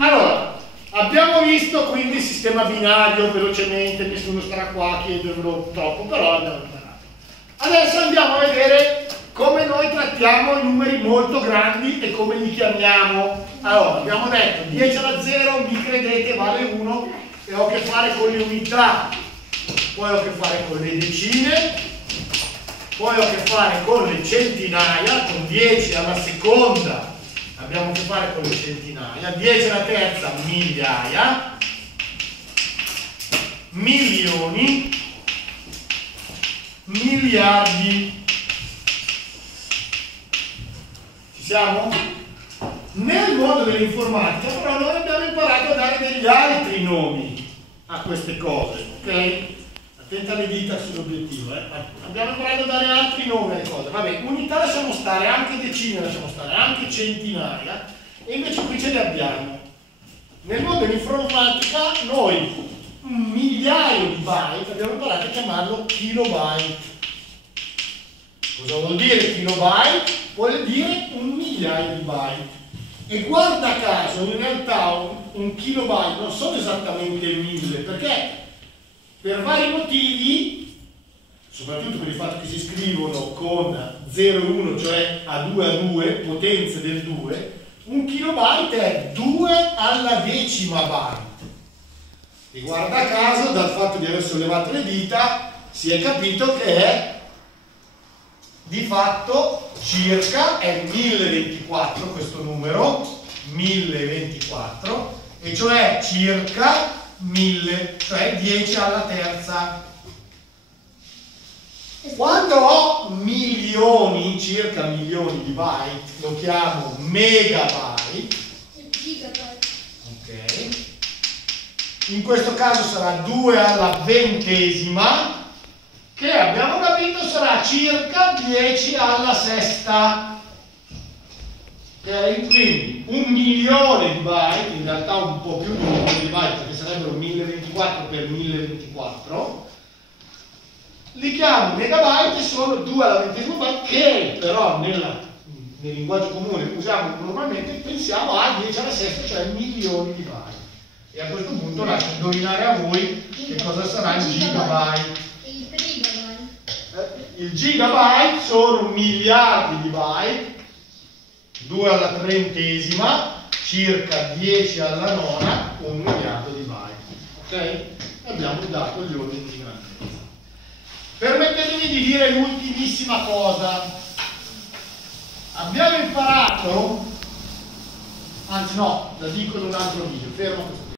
Allora, abbiamo visto quindi il sistema binario velocemente, nessuno starà qua a chiederlo troppo, però l'abbiamo imparato. Adesso andiamo a vedere come noi trattiamo i numeri molto grandi e come li chiamiamo. Allora, abbiamo detto 10 alla 0, mi credete, vale 1 e ho a che fare con le unità, poi ho a che fare con le decine, poi ho a che fare con le centinaia, con 10 alla seconda abbiamo a che fare con le centinaia, 10 alla terza migliaia, milioni, miliardi. Ci siamo? Nel mondo dell'informatica però noi abbiamo imparato a dare degli altri nomi a queste cose, ok? Attenta alle dita sull'obiettivo, abbiamo imparato a dare altri nomi alle cose. Vabbè, unità lasciamo stare, anche decine lasciamo stare, anche centinaia, e invece qui ce le abbiamo. Nel mondo dell'informatica noi un migliaio di byte abbiamo imparato a chiamarlo kilobyte. Cosa vuol dire kilobyte? Vuol dire un migliaio di byte. E guarda caso, in realtà un kilobyte non sono esattamente 1000, perché per vari motivi, soprattutto per il fatto che si scrivono con 0 e 1, cioè a 2, potenze del 2, un kilobyte è 2 alla decima byte. E guarda caso, dal fatto di aver sollevato le dita, si è capito che è di fatto circa è 1024 questo numero, 1024, e cioè circa 1000, cioè 10 alla terza. Quando ho milioni, circa milioni di byte, lo chiamo megabyte. Ok. In questo caso sarà 2 alla ventesima, che abbiamo capito sarà circa 10 alla sesta. Ok? Quindi 1 milione di byte, in realtà un po' più di 1 milione di byte, perché sarebbero 1024 per 1024, li chiamo megabyte e sono 2 alla ventesima byte, che però nel linguaggio comune usiamo normalmente, pensiamo a 10 alla sesta, cioè milioni di byte. E a questo punto lascio indovinare a voi che cosa sarà il gigabyte. Il gigabyte sono miliardi di byte, 2 alla trentesima, circa 10 alla nona, 1 miliardo di byte. Ok? Abbiamo dato gli ordini di grandezza. Permettetemi di dire l'ultimissima cosa. Abbiamo imparato, anzi no, la dico in un altro video, fermo questo.